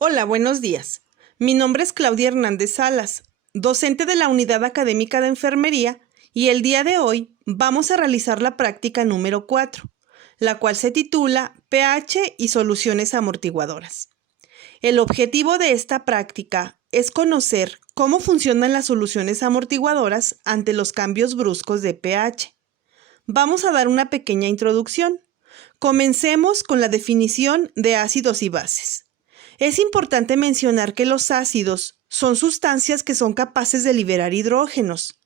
Hola, buenos días. Mi nombre es Claudia Hernández Salas, docente de la Unidad Académica de Enfermería, y el día de hoy vamos a realizar la práctica número 4, la cual se titula pH y soluciones amortiguadoras. El objetivo de esta práctica es conocer cómo funcionan las soluciones amortiguadoras ante los cambios bruscos de pH. Vamos a dar una pequeña introducción. Comencemos con la definición de ácidos y bases. Es importante mencionar que los ácidos son sustancias que son capaces de liberar hidrógenos,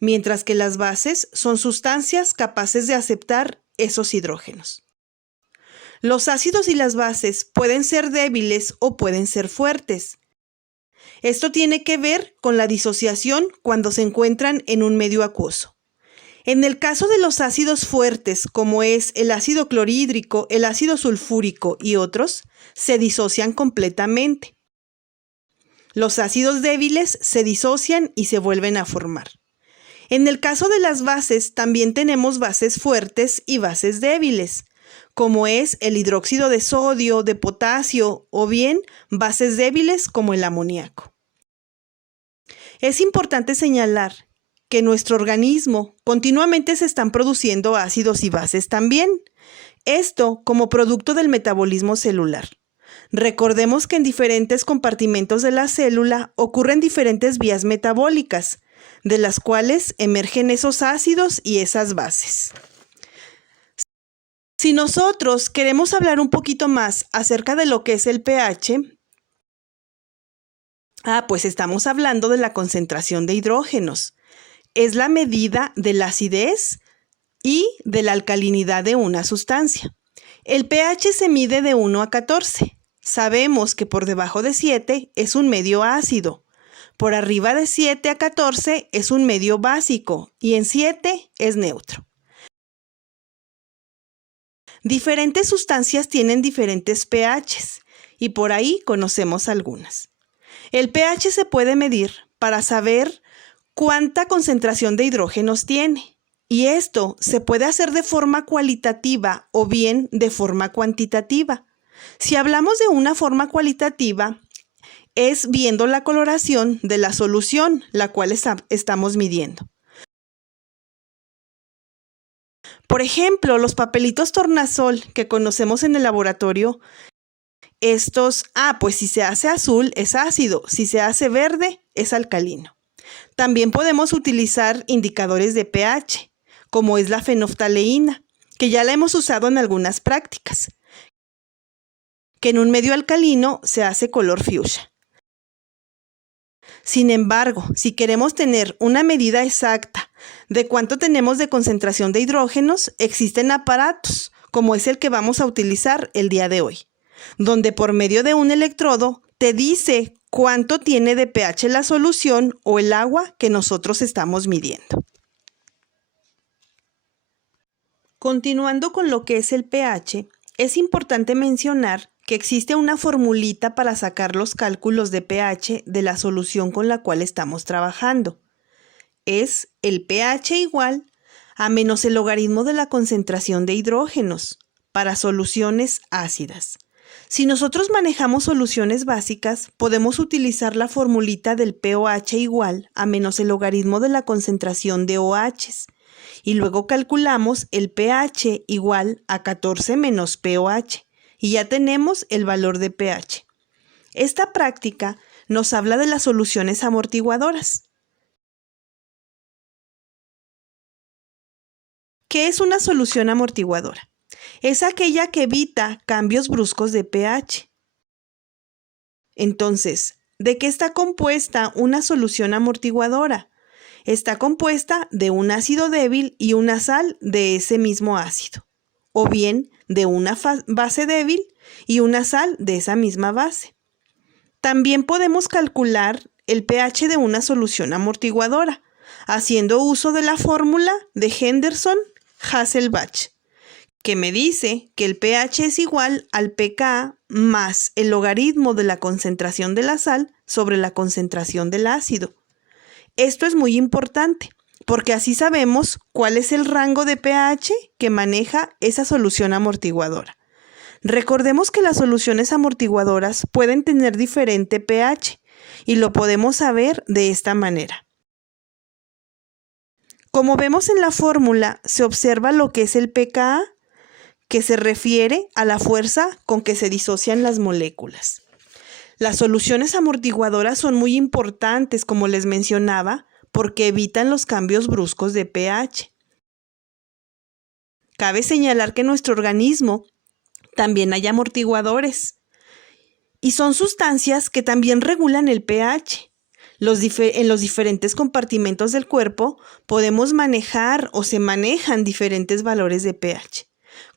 mientras que las bases son sustancias capaces de aceptar esos hidrógenos. Los ácidos y las bases pueden ser débiles o pueden ser fuertes. Esto tiene que ver con la disociación cuando se encuentran en un medio acuoso. En el caso de los ácidos fuertes, como es el ácido clorhídrico, el ácido sulfúrico y otros, se disocian completamente. Los ácidos débiles se disocian y se vuelven a formar. En el caso de las bases, también tenemos bases fuertes y bases débiles, como es el hidróxido de sodio, de potasio o bien bases débiles como el amoníaco. Es importante señalar que en nuestro organismo continuamente se están produciendo ácidos y bases también. Esto como producto del metabolismo celular. Recordemos que en diferentes compartimentos de la célula ocurren diferentes vías metabólicas, de las cuales emergen esos ácidos y esas bases. Si nosotros queremos hablar un poquito más acerca de lo que es el pH, pues estamos hablando de la concentración de hidrógenos. Es la medida de la acidez y de la alcalinidad de una sustancia. El pH se mide de 1 a 14. Sabemos que por debajo de 7 es un medio ácido. Por arriba de 7 a 14 es un medio básico y en 7 es neutro. Diferentes sustancias tienen diferentes pHs y por ahí conocemos algunas. El pH se puede medir para saber cuánta concentración de hidrógenos tiene. Y esto se puede hacer de forma cualitativa o bien de forma cuantitativa. Si hablamos de una forma cualitativa, es viendo la coloración de la solución, la cual estamos midiendo. Por ejemplo, los papelitos tornasol que conocemos en el laboratorio, estos, pues si se hace azul es ácido, si se hace verde es alcalino. También podemos utilizar indicadores de pH, como es la fenoftaleína, que ya la hemos usado en algunas prácticas, que en un medio alcalino se hace color fuchsia. Sin embargo, si queremos tener una medida exacta de cuánto tenemos de concentración de hidrógenos, existen aparatos, como es el que vamos a utilizar el día de hoy, donde por medio de un electrodo te dice cuánto tiene de pH la solución o el agua que nosotros estamos midiendo. Continuando con lo que es el pH, es importante mencionar que existe una formulita para sacar los cálculos de pH de la solución con la cual estamos trabajando. Es el pH igual a menos el logaritmo de la concentración de hidrógenos para soluciones ácidas. Si nosotros manejamos soluciones básicas, podemos utilizar la formulita del pOH igual a menos el logaritmo de la concentración de OHs. Y luego calculamos el pH igual a 14 menos pOH. Y ya tenemos el valor de pH. Esta práctica nos habla de las soluciones amortiguadoras. ¿Qué es una solución amortiguadora? Es aquella que evita cambios bruscos de pH. Entonces, ¿de qué está compuesta una solución amortiguadora? Está compuesta de un ácido débil y una sal de ese mismo ácido, o bien de una base débil y una sal de esa misma base. También podemos calcular el pH de una solución amortiguadora, haciendo uso de la fórmula de Henderson-Hasselbalch, que me dice que el pH es igual al pK más el logaritmo de la concentración de la sal sobre la concentración del ácido. Esto es muy importante, porque así sabemos cuál es el rango de pH que maneja esa solución amortiguadora. Recordemos que las soluciones amortiguadoras pueden tener diferente pH y lo podemos saber de esta manera. Como vemos en la fórmula, se observa lo que es el pKa, que se refiere a la fuerza con que se disocian las moléculas. Las soluciones amortiguadoras son muy importantes, como les mencionaba, porque evitan los cambios bruscos de pH. Cabe señalar que en nuestro organismo también hay amortiguadores y son sustancias que también regulan el pH. En los diferentes compartimentos del cuerpo podemos manejar o se manejan diferentes valores de pH,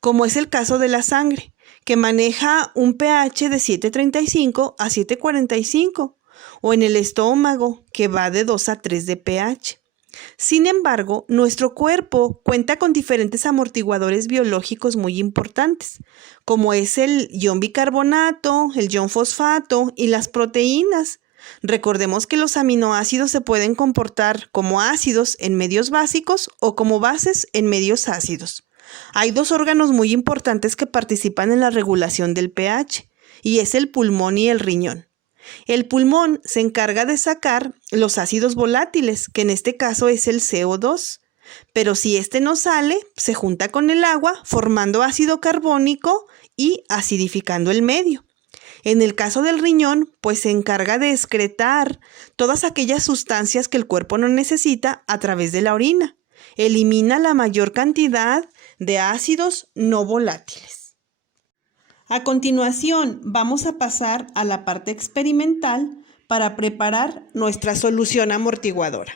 como es el caso de la sangre, que maneja un pH de 7.35 a 7.45, o en el estómago, que va de 2 a 3 de pH. Sin embargo, nuestro cuerpo cuenta con diferentes amortiguadores biológicos muy importantes, como es el ion bicarbonato, el ion fosfato y las proteínas. Recordemos que los aminoácidos se pueden comportar como ácidos en medios básicos o como bases en medios ácidos. Hay dos órganos muy importantes que participan en la regulación del pH, y es el pulmón y el riñón. El pulmón se encarga de sacar los ácidos volátiles, que en este caso es el CO2, pero si este no sale, se junta con el agua formando ácido carbónico y acidificando el medio. En el caso del riñón, pues se encarga de excretar todas aquellas sustancias que el cuerpo no necesita a través de la orina. Elimina la mayor cantidad de ácidos no volátiles. A continuación, vamos a pasar a la parte experimental para preparar nuestra solución amortiguadora.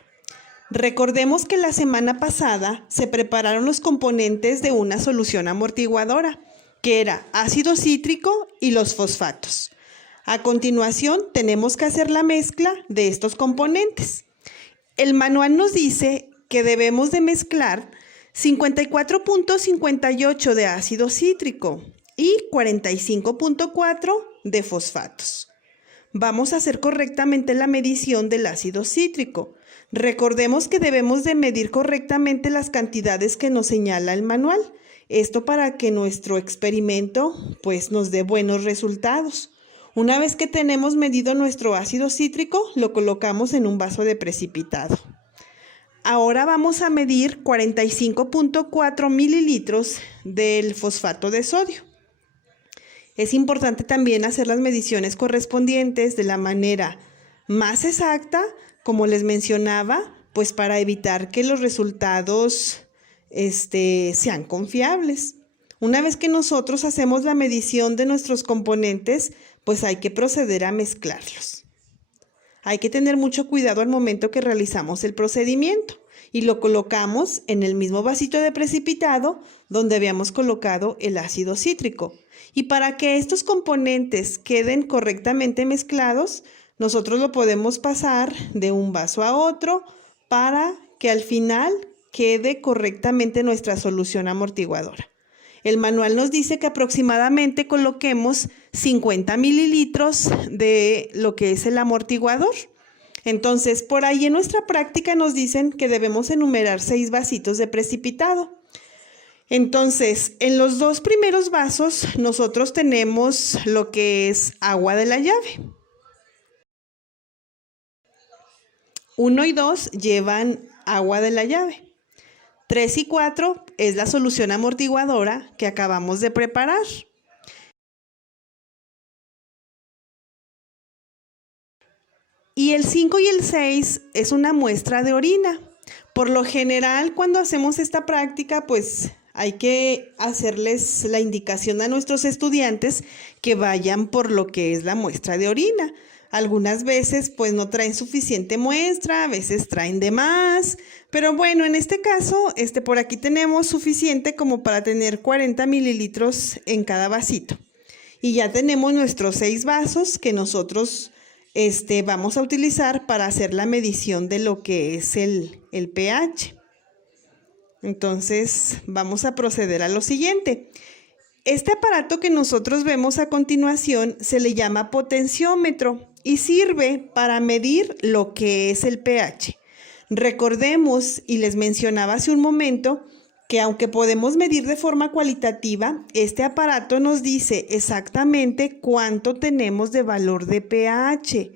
Recordemos que la semana pasada se prepararon los componentes de una solución amortiguadora, que era ácido cítrico y los fosfatos. A continuación, tenemos que hacer la mezcla de estos componentes. El manual nos dice que debemos de mezclar 54.58 de ácido cítrico y 45.4 de fosfatos. Vamos a hacer correctamente la medición del ácido cítrico. Recordemos que debemos de medir correctamente las cantidades que nos señala el manual. Esto para que nuestro experimento pues nos dé buenos resultados. Una vez que tenemos medido nuestro ácido cítrico, lo colocamos en un vaso de precipitado. Ahora vamos a medir 45.4 mililitros del fosfato de sodio. Es importante también hacer las mediciones correspondientes de la manera más exacta, como les mencionaba, pues para evitar que los resultados sean confiables. Una vez que nosotros hacemos la medición de nuestros componentes, pues hay que proceder a mezclarlos. Hay que tener mucho cuidado al momento que realizamos el procedimiento y lo colocamos en el mismo vasito de precipitado donde habíamos colocado el ácido cítrico. Y para que estos componentes queden correctamente mezclados, nosotros lo podemos pasar de un vaso a otro para que al final quede correctamente nuestra solución amortiguadora. El manual nos dice que aproximadamente coloquemos 50 mililitros de lo que es el amortiguador. Entonces, por ahí en nuestra práctica nos dicen que debemos enumerar 6 vasitos de precipitado. Entonces, en los 2 primeros vasos nosotros tenemos lo que es agua de la llave. 1 y 2 llevan agua de la llave. 3 y 4 es la solución amortiguadora que acabamos de preparar. Y el 5 y el 6 es una muestra de orina. Por lo general, cuando hacemos esta práctica, pues hay que hacerles la indicación a nuestros estudiantes que vayan por lo que es la muestra de orina. Algunas veces pues no traen suficiente muestra, a veces traen de más, pero bueno, en este caso, por aquí tenemos suficiente como para tener 40 mililitros en cada vasito. Y ya tenemos nuestros 6 vasos que nosotros vamos a utilizar para hacer la medición de lo que es el pH. Entonces, vamos a proceder a lo siguiente. Este aparato que nosotros vemos a continuación se le llama potenciómetro y sirve para medir lo que es el pH. Recordemos, y les mencionaba hace un momento, que aunque podemos medir de forma cualitativa, este aparato nos dice exactamente cuánto tenemos de valor de pH.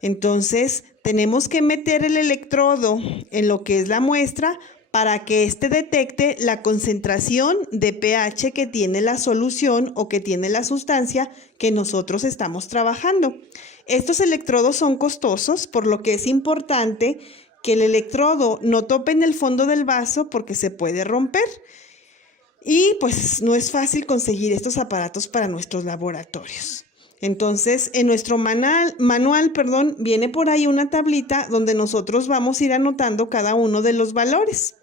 Entonces, tenemos que meter el electrodo en lo que es la muestra para que éste detecte la concentración de pH que tiene la solución o que tiene la sustancia que nosotros estamos trabajando. Estos electrodos son costosos, por lo que es importante que el electrodo no tope en el fondo del vaso porque se puede romper. Y pues no es fácil conseguir estos aparatos para nuestros laboratorios. Entonces, en nuestro manual, viene por ahí una tablita donde nosotros vamos a ir anotando cada uno de los valores.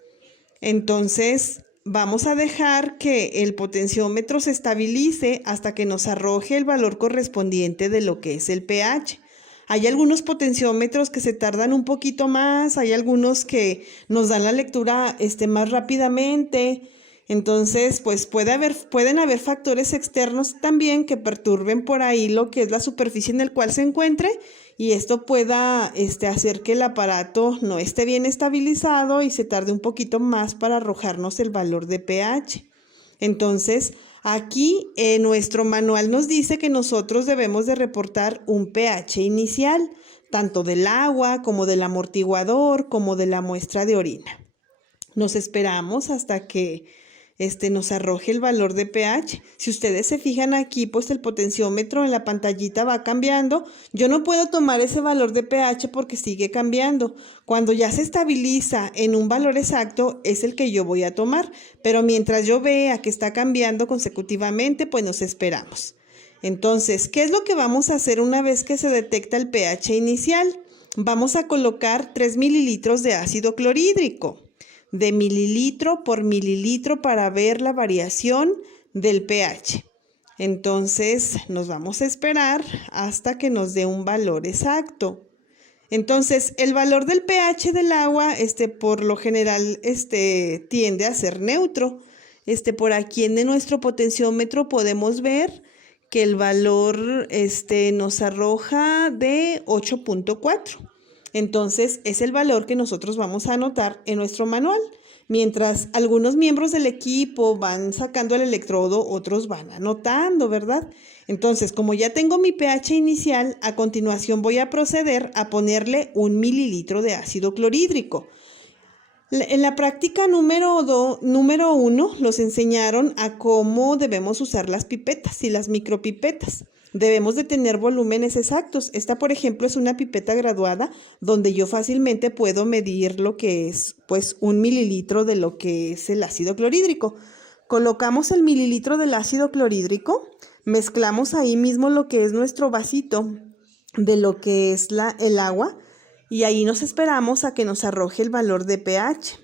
Entonces, vamos a dejar que el potenciómetro se estabilice hasta que nos arroje el valor correspondiente de lo que es el pH. Hay algunos potenciómetros que se tardan un poquito más, hay algunos que nos dan la lectura más rápidamente. Entonces, pues pueden haber factores externos también que perturben por ahí lo que es la superficie en la cual se encuentre y esto pueda hacer que el aparato no esté bien estabilizado y se tarde un poquito más para arrojarnos el valor de pH. Entonces, aquí nuestro manual nos dice que nosotros debemos de reportar un pH inicial, tanto del agua como del amortiguador, como de la muestra de orina. Nos esperamos hasta que nos arroje el valor de pH. Si ustedes se fijan aquí, pues el potenciómetro en la pantallita va cambiando. Yo no puedo tomar ese valor de pH porque sigue cambiando. Cuando ya se estabiliza en un valor exacto, es el que yo voy a tomar. Pero mientras yo vea que está cambiando consecutivamente, pues nos esperamos. Entonces, ¿qué es lo que vamos a hacer una vez que se detecta el pH inicial? Vamos a colocar 3 mililitros de ácido clorhídrico de mililitro por mililitro para ver la variación del pH. Entonces, nos vamos a esperar hasta que nos dé un valor exacto. Entonces, el valor del pH del agua, por lo general, tiende a ser neutro. Por aquí en nuestro potenciómetro podemos ver que el valor, nos arroja de 8.4. Entonces, es el valor que nosotros vamos a anotar en nuestro manual. Mientras algunos miembros del equipo van sacando el electrodo, otros van anotando, ¿verdad? Entonces, como ya tengo mi pH inicial, a continuación voy a proceder a ponerle 1 mililitro de ácido clorhídrico. En la práctica número 1 los enseñaron a cómo debemos usar las pipetas y las micropipetas. Debemos de tener volúmenes exactos. Esta, por ejemplo, es una pipeta graduada donde yo fácilmente puedo medir lo que es, pues, 1 mililitro de lo que es el ácido clorhídrico. Colocamos el mililitro del ácido clorhídrico, mezclamos ahí mismo lo que es nuestro vasito de lo que es el agua y ahí nos esperamos a que nos arroje el valor de pH.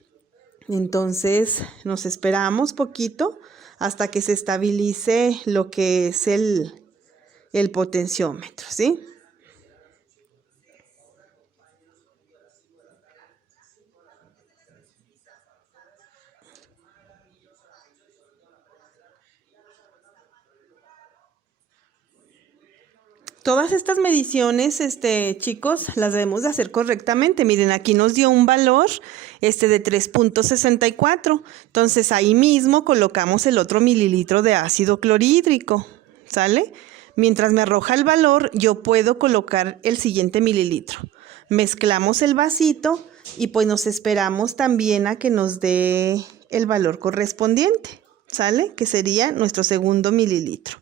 Entonces, nos esperamos poquito hasta que se estabilice lo que es el potenciómetro, ¿sí? Todas estas mediciones, chicos, las debemos de hacer correctamente. Miren, aquí nos dio un valor de 3.64. Entonces, ahí mismo colocamos el otro mililitro de ácido clorhídrico, ¿sale? Mientras me arroja el valor, yo puedo colocar el siguiente mililitro. Mezclamos el vasito y pues nos esperamos también a que nos dé el valor correspondiente, ¿sale? Que sería nuestro segundo mililitro.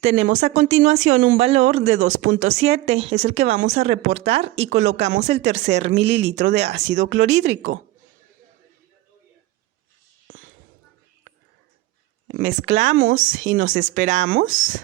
Tenemos a continuación un valor de 2.7, es el que vamos a reportar y colocamos el tercer mililitro de ácido clorhídrico. Mezclamos y nos esperamos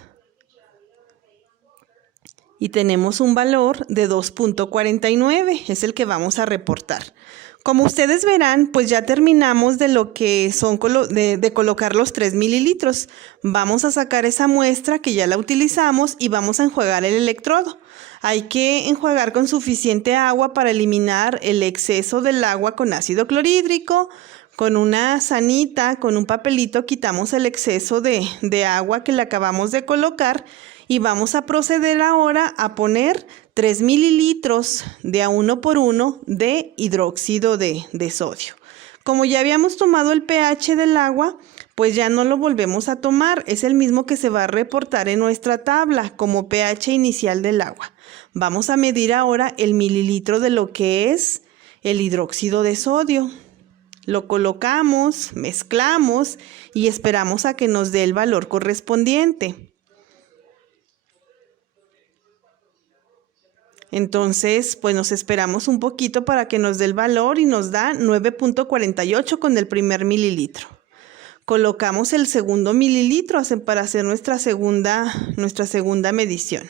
y tenemos un valor de 2.49, es el que vamos a reportar. Como ustedes verán, pues ya terminamos de lo que son de colocar los 3 mililitros. Vamos a sacar esa muestra que ya la utilizamos y vamos a enjuagar el electrodo. Hay que enjuagar con suficiente agua para eliminar el exceso del agua con ácido clorhídrico, Con una sanita, con un papelito, quitamos el exceso de agua que le acabamos de colocar y vamos a proceder ahora a poner 3 mililitros de a 1 por 1 de hidróxido de sodio. Como ya habíamos tomado el pH del agua, pues ya no lo volvemos a tomar. Es el mismo que se va a reportar en nuestra tabla como pH inicial del agua. Vamos a medir ahora el mililitro de lo que es el hidróxido de sodio. Lo colocamos, mezclamos y esperamos a que nos dé el valor correspondiente. Entonces, pues nos esperamos un poquito para que nos dé el valor y nos da 9.48 con el primer mililitro. Colocamos el segundo mililitro para hacer nuestra segunda medición.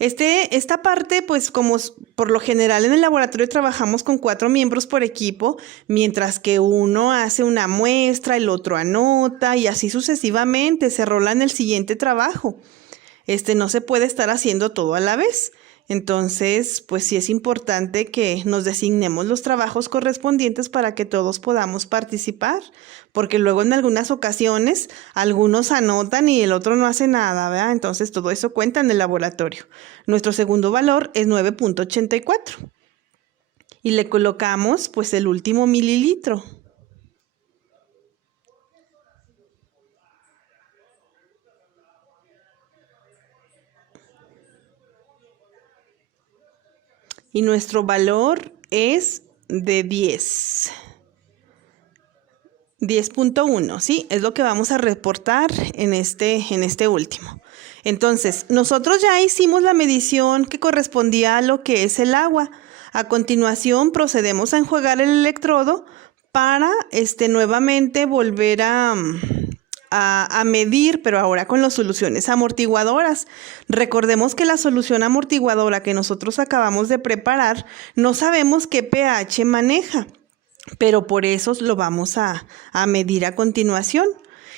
Esta parte, pues como por lo general en el laboratorio trabajamos con 4 miembros por equipo, mientras que uno hace una muestra, el otro anota y así sucesivamente se rola en el siguiente trabajo. No se puede estar haciendo todo a la vez. Entonces, pues sí es importante que nos designemos los trabajos correspondientes para que todos podamos participar, porque luego en algunas ocasiones algunos anotan y el otro no hace nada, ¿verdad? Entonces todo eso cuenta en el laboratorio. Nuestro segundo valor es 9.84 y le colocamos pues el último mililitro. Y nuestro valor es de 10. 10.1, ¿sí? Es lo que vamos a reportar en este último. Entonces, nosotros ya hicimos la medición que correspondía a lo que es el agua. A continuación, procedemos a enjuagar el electrodo para nuevamente volver a medir, pero ahora con las soluciones amortiguadoras. Recordemos que la solución amortiguadora que nosotros acabamos de preparar, no sabemos qué pH maneja, pero por eso lo vamos a medir a continuación.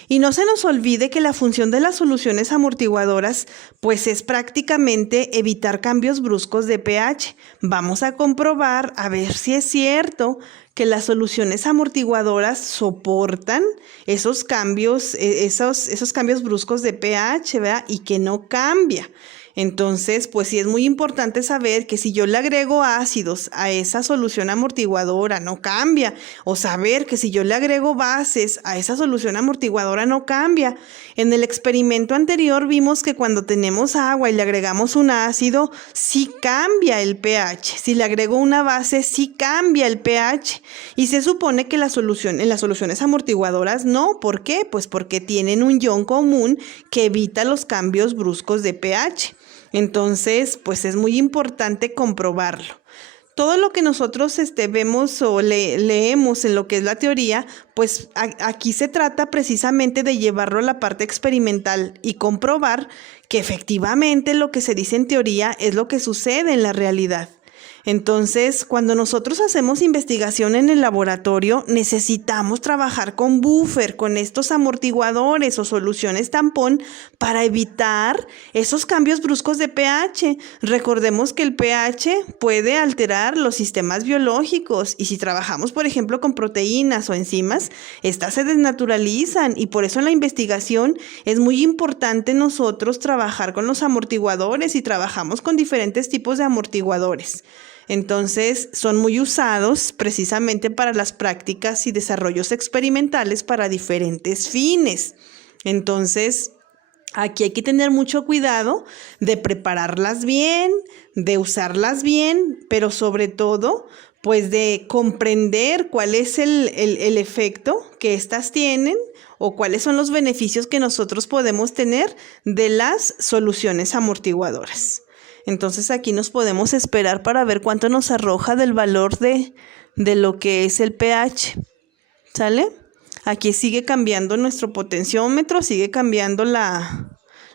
Y no se nos olvide que la función de las soluciones amortiguadoras pues es prácticamente evitar cambios bruscos de pH. Vamos a comprobar a ver si es cierto que las soluciones amortiguadoras soportan esos cambios, esos cambios bruscos de pH, ¿verdad? Y que no cambia. Entonces, pues sí es muy importante saber que si yo le agrego ácidos a esa solución amortiguadora no cambia, o saber que si yo le agrego bases a esa solución amortiguadora no cambia. En el experimento anterior vimos que cuando tenemos agua y le agregamos un ácido, sí cambia el pH. Si le agrego una base, sí cambia el pH. Y se supone que en las soluciones amortiguadoras no. ¿Por qué? Pues porque tienen un ion común que evita los cambios bruscos de pH. Entonces, pues es muy importante comprobarlo. Todo lo que nosotros vemos o leemos en lo que es la teoría, pues aquí se trata precisamente de llevarlo a la parte experimental y comprobar que efectivamente lo que se dice en teoría es lo que sucede en la realidad. Entonces, cuando nosotros hacemos investigación en el laboratorio, necesitamos trabajar con buffer, con estos amortiguadores o soluciones tampón para evitar esos cambios bruscos de pH. Recordemos que el pH puede alterar los sistemas biológicos y si trabajamos, por ejemplo, con proteínas o enzimas, estas se desnaturalizan y por eso en la investigación es muy importante nosotros trabajar con los amortiguadores y trabajamos con diferentes tipos de amortiguadores. Entonces, son muy usados precisamente para las prácticas y desarrollos experimentales para diferentes fines. Entonces, aquí hay que tener mucho cuidado de prepararlas bien, de usarlas bien, pero sobre todo, pues de comprender cuál es el efecto que éstas tienen o cuáles son los beneficios que nosotros podemos tener de las soluciones amortiguadoras. Entonces aquí nos podemos esperar para ver cuánto nos arroja del valor de lo que es el pH. ¿Sale? Aquí sigue cambiando nuestro potenciómetro, sigue cambiando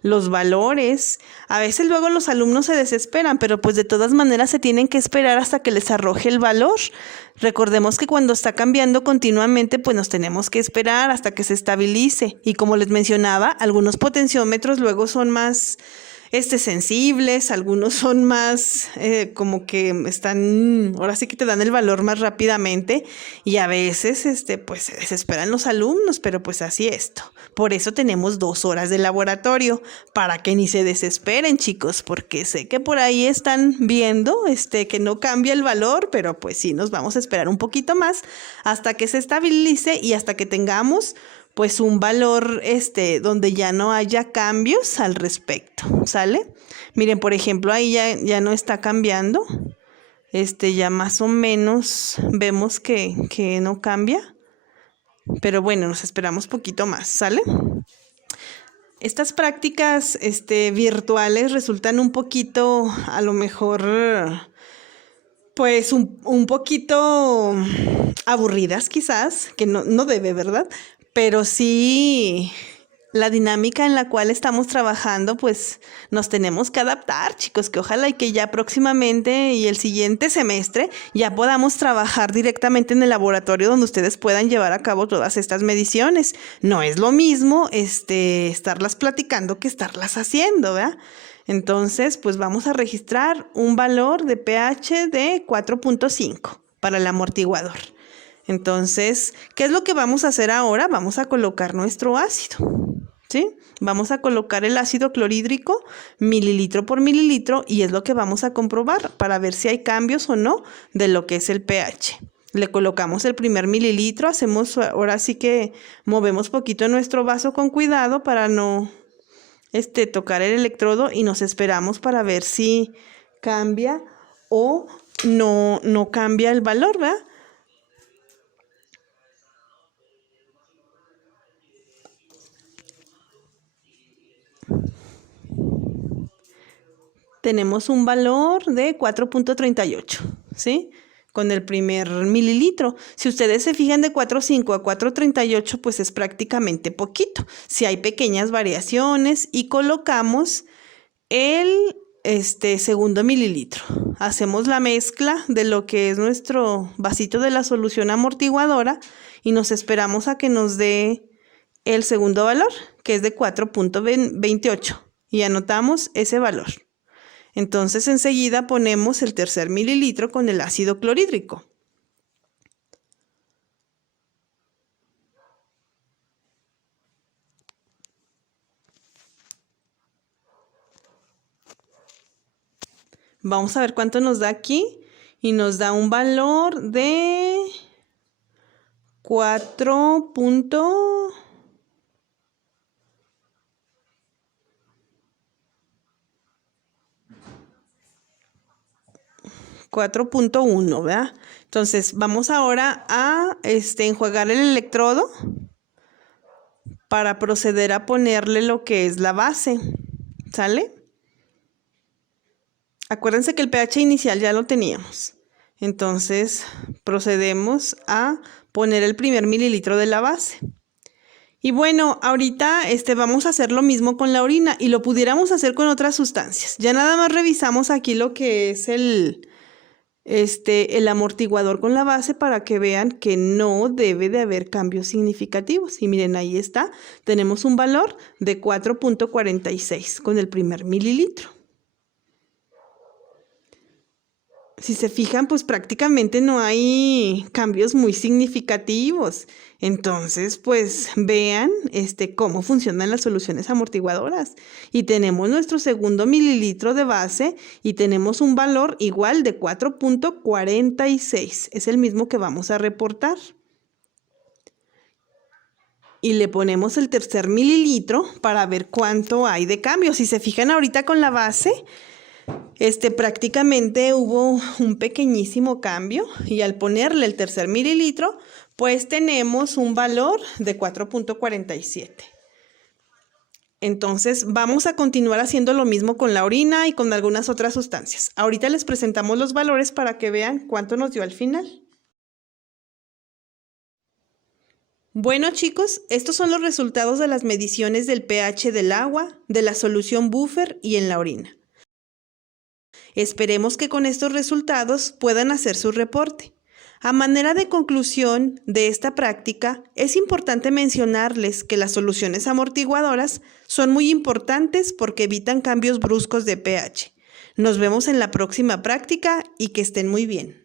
los valores. A veces luego los alumnos se desesperan, pero pues de todas maneras se tienen que esperar hasta que les arroje el valor. Recordemos que cuando está cambiando continuamente, pues nos tenemos que esperar hasta que se estabilice. Y como les mencionaba, algunos potenciómetros luego son más sensibles, algunos son más como que están, ahora sí que te dan el valor más rápidamente y a veces pues se desesperan los alumnos, pero pues así esto. Por eso tenemos 2 horas de laboratorio, para que ni se desesperen, chicos, porque sé que por ahí están viendo que no cambia el valor, pero pues sí, nos vamos a esperar un poquito más hasta que se estabilice y hasta que tengamos pues un valor donde ya no haya cambios al respecto, ¿sale? Miren, por ejemplo, ahí ya no está cambiando. Ya más o menos vemos que no cambia. Pero bueno, nos esperamos poquito más, ¿sale? Estas prácticas virtuales resultan un poquito, a lo mejor, pues un poquito aburridas quizás, que no debe, ¿verdad? Pero sí, la dinámica en la cual estamos trabajando, pues nos tenemos que adaptar, chicos, que ojalá y que ya próximamente y el siguiente semestre ya podamos trabajar directamente en el laboratorio donde ustedes puedan llevar a cabo todas estas mediciones. No es lo mismo estarlas platicando que estarlas haciendo, ¿verdad? Entonces, pues vamos a registrar un valor de pH de 4.5 para el amortiguador. Entonces, ¿qué es lo que vamos a hacer ahora? Vamos a colocar nuestro ácido, ¿sí? Vamos a colocar el ácido clorhídrico mililitro por mililitro y es lo que vamos a comprobar para ver si hay cambios o no de lo que es el pH. Le colocamos el primer mililitro, ahora sí que movemos poquito nuestro vaso con cuidado para no tocar el electrodo y nos esperamos para ver si cambia o no cambia el valor, ¿verdad? Tenemos un valor de 4.38, ¿sí? Con el primer mililitro. Si ustedes se fijan de 4.5 a 4.38, pues es prácticamente poquito. Si hay pequeñas variaciones y colocamos el segundo mililitro. Hacemos la mezcla de lo que es nuestro vasito de la solución amortiguadora y nos esperamos a que nos dé el segundo valor, que es de 4.28, y anotamos ese valor. Entonces enseguida ponemos el tercer mililitro con el ácido clorhídrico. Vamos a ver cuánto nos da aquí y nos da un valor de 4.1, ¿verdad? Entonces vamos ahora a enjuagar el electrodo para proceder a ponerle lo que es la base, ¿sale? Acuérdense que el pH inicial ya lo teníamos. Entonces procedemos a poner el primer mililitro de la base. Y bueno, ahorita vamos a hacer lo mismo con la orina y lo pudiéramos hacer con otras sustancias. Ya nada más revisamos aquí lo que es el amortiguador con la base para que vean que no debe de haber cambios significativos. Y miren, ahí está, tenemos un valor de 4.46 con el primer mililitro. Si se fijan, pues prácticamente no hay cambios muy significativos. Entonces, pues vean cómo funcionan las soluciones amortiguadoras. Y tenemos nuestro segundo mililitro de base y tenemos un valor igual de 4.46. Es el mismo que vamos a reportar. Y le ponemos el tercer mililitro para ver cuánto hay de cambio. Si se fijan ahorita con la base, prácticamente hubo un pequeñísimo cambio y al ponerle el tercer mililitro, pues tenemos un valor de 4.47. Entonces vamos a continuar haciendo lo mismo con la orina y con algunas otras sustancias. Ahorita les presentamos los valores para que vean cuánto nos dio al final. Bueno, chicos, estos son los resultados de las mediciones del pH del agua, de la solución buffer y en la orina. Esperemos que con estos resultados puedan hacer su reporte. A manera de conclusión de esta práctica, es importante mencionarles que las soluciones amortiguadoras son muy importantes porque evitan cambios bruscos de pH. Nos vemos en la próxima práctica y que estén muy bien.